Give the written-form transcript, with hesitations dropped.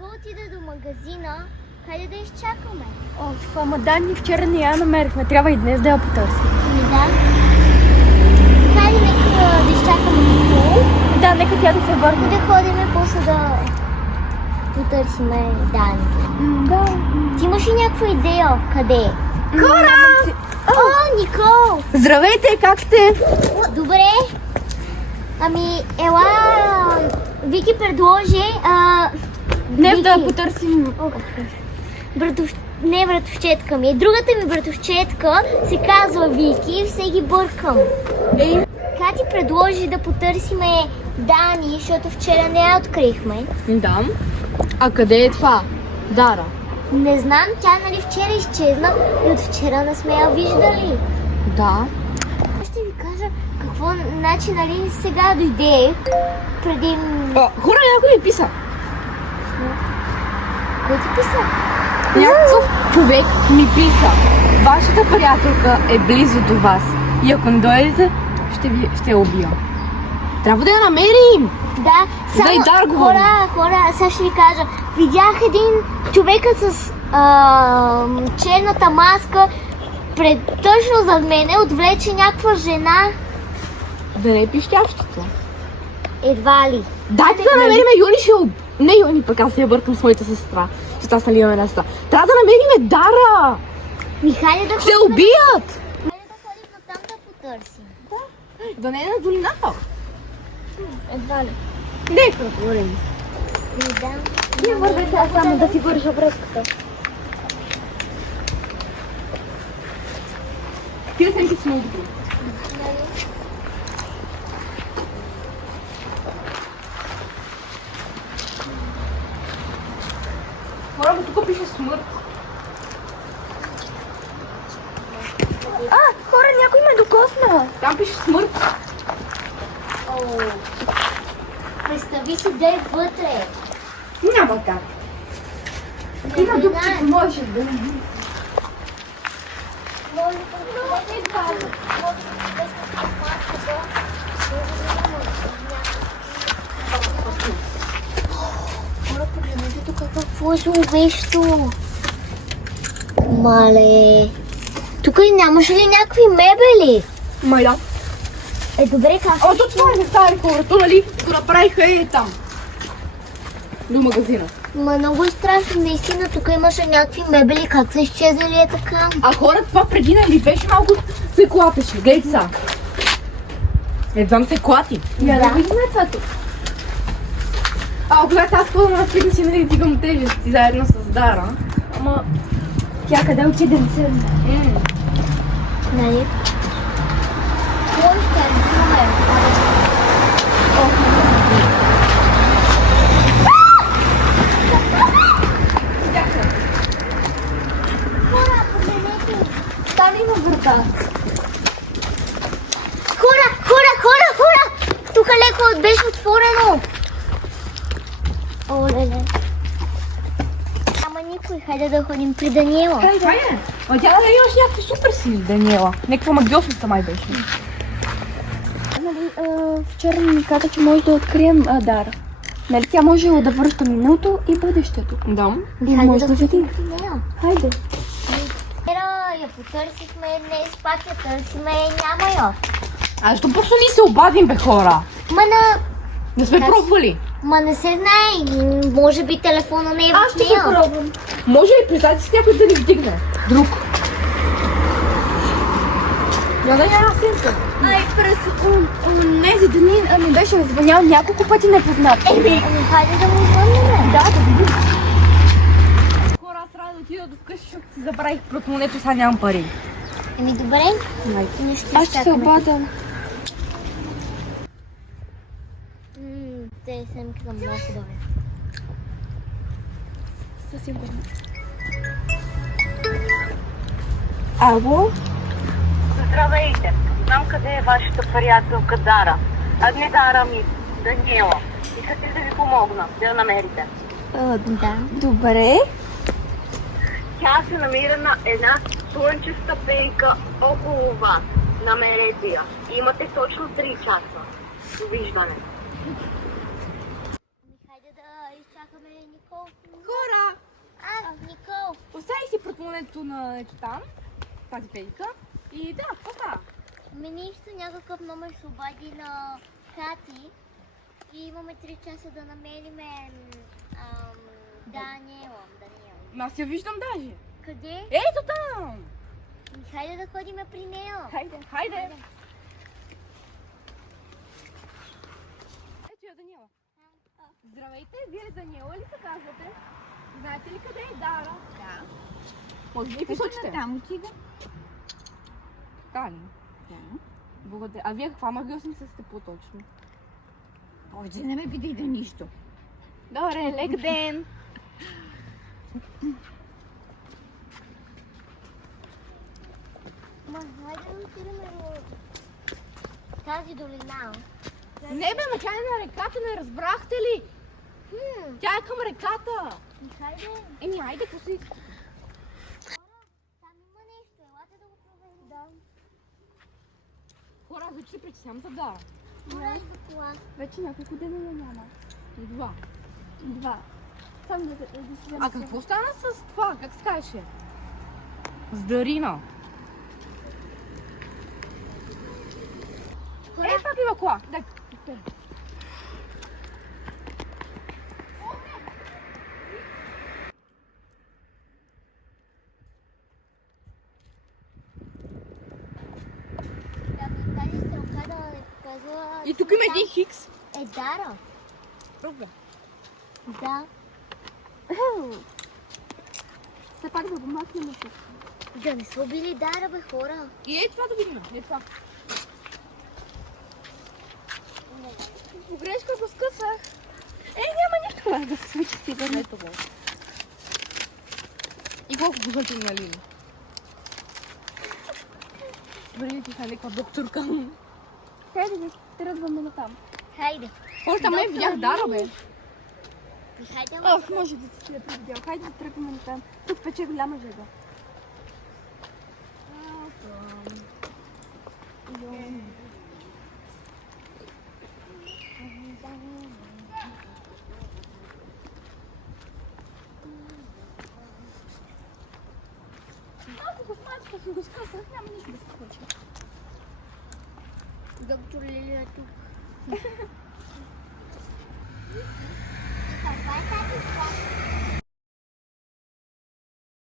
Никол отиде до магазина. Хайде да изчакаме. Ама Дани вчера не я намерихме. Трябва и днес да я потърсим. Да. Хайде нека да изчакаме Никол. Да, нека тя да се И върне. да ходим после да потърсиме Дани. Да. Ти имаш ли някаква идея? Къде? Хора! О, Никол! Здравейте, как сте? Добре. Ами, ела, Вики предложи, Днес да Вики. потърсим. Не братовчетка ми. Другата ми братовчетка се казва Вики и все ги бъркам. Кати предложи да потърсиме Дани, защото вчера не я открихме. Да. А къде е това? Дара. Не знам, тя нали вчера изчезна и от вчера не сме я виждали. Да. Ще ви кажа какво, значи нали сега дойде преди... Хора, някой ми писа. Кой ти писа? Някакъв човек ми писа. Вашата приятелка е близо до вас. И ако не дойдете, ще я убия. Трябва да я намерим. Да, За и Дара говорим. хора, сега ще ви кажа. Видях един човека с черната маска точно зад мене, отвлече някаква жена. Да не е пищящата. Едва ли. Дайте да намерим Юни, не Юни, пък аз я бъркам с моята сестра. Защото аз нали имаме една сестра. Трябва да намерим Дара. Хайде да Ще убият. Хайде да ходим натам да потърсим. Да не е на долината. Едва ли. Нека да говорим. Да. Вие вървете, аз само да си вържа връзката. Тия семки са много добри. Хора, тук пише смърт. Хора, някой ме докосна. Там пише смърт. Представи си да е вътре. Няма как. Има друг, че може да не. Хора, погледнете тук какво е зловещо. Мале. Тук нямаше ли някакви мебели? Майда. Добре, как? О, то това е стари хора. То нали го направиха там. До магазина. Много е страшно, наистина. Тук имаше някакви мебели. Как са изчезнали е така? А хора, това преди нали беше малко се клатеше. Гледайте са. Едвам се клати. Да. видим това тук. Когато аз ходам на фитнес и нали дигам тежести заедно с Дара. Ама тя къде отиде не се знае. Нали? Кой ще е? Хора, погледнете! Там има врата. Хора! Тук леко беше отворено. Оле. Ама никой, хайде да ходим при Даниела. Хайде. Ма тя нали имаш някакви супер сили, Даниела. Някаква магиосница май беше. Вчера ми каза, че може да открием Дара. Нали тя може да връща миналото и бъдещето. Да. И може да видим. при нея. Хайде. Вчера я потърсихме, днес пак я търсиме, няма я. А защо просто ни се обадим, бе, хора? Не сме пробвали. Ма не се знае, може би телефона не е в нея. пробвам. Може ли представете си някой да ни вдигне? Друг. Да няма снимка. През тези дни ми беше звънял няколко пъти непознат. Ами хайде да му звъним. Да видим. Хора, аз трябва да отида до вкъщи, защото си забравих портмонето, сега нямам пари. Добре, ние ще Аз ще се обадя. Тези снимки са много хубави. Със сигурност. Ало? Здравейте! Знам къде е вашата приятелка Дара. А не Дара ми, Даниела. Искате да ви помогна, да я намерите. Да. Добре. Тя се намира на една слънчеста пейка около вас. Намерете я. Имате точно 3 часа. Довиждане. Хайде да изчакаме Никол. Хора! Никол, Остави си портмонето на ето там, тази пейка. И да, какво става? мени иска някакъв номер се обади на Кати и имаме 3 часа да намерим Даниела. Аз я виждам даже. Къде? Ето там! Хайде да ходим при нея. Хайде! Ето я Даниела. Здравейте, вие Даниела ли се казвате? Знаете ли къде е Дара? Да. Може би посочите? Там отида. Така ли? Да. Благодаря. А вие каква магиосница сте по-точно? Може не ме питай да нищо. Добре, лек ден! Ма, хайде да отидем до тази долина. Не бе, ма тя е на реката, не разбрахте ли? Тя е към реката. Хайде. Еми, айде, пуси. Там има нещо, елате да го проверим. Да. Хора, звучи се притеснявам за Дара. Моля за това. Вече няколко дена я няма. Два. 2. Само да си взема. А какво стана с това? Как се казваше? С Дарина. Е, пак има кола. Дай. Тази стрелка да е казала... И тук има един хикс. Е, Дара. Пробва. Да. Все пак да го махнем тук. Да не са убили Дара, бе, хора. И е това да видим. Е това. Погрешка го скъсах. Няма нищо. Това да се случи сигурно. Ето го. И колко бухати налили? Добре, ти са някаква докторка. Хайде да тръгваме на там. Хайде. Хора, там не видях Дара, бе. Хайде, Ох, може да си я предвидял. Хайде да тръгваме на там. Тук пече голяма жега. Малко го смачках и го скъсах. Няма нищо да се случи. доктор Лилия е тук. Това е тази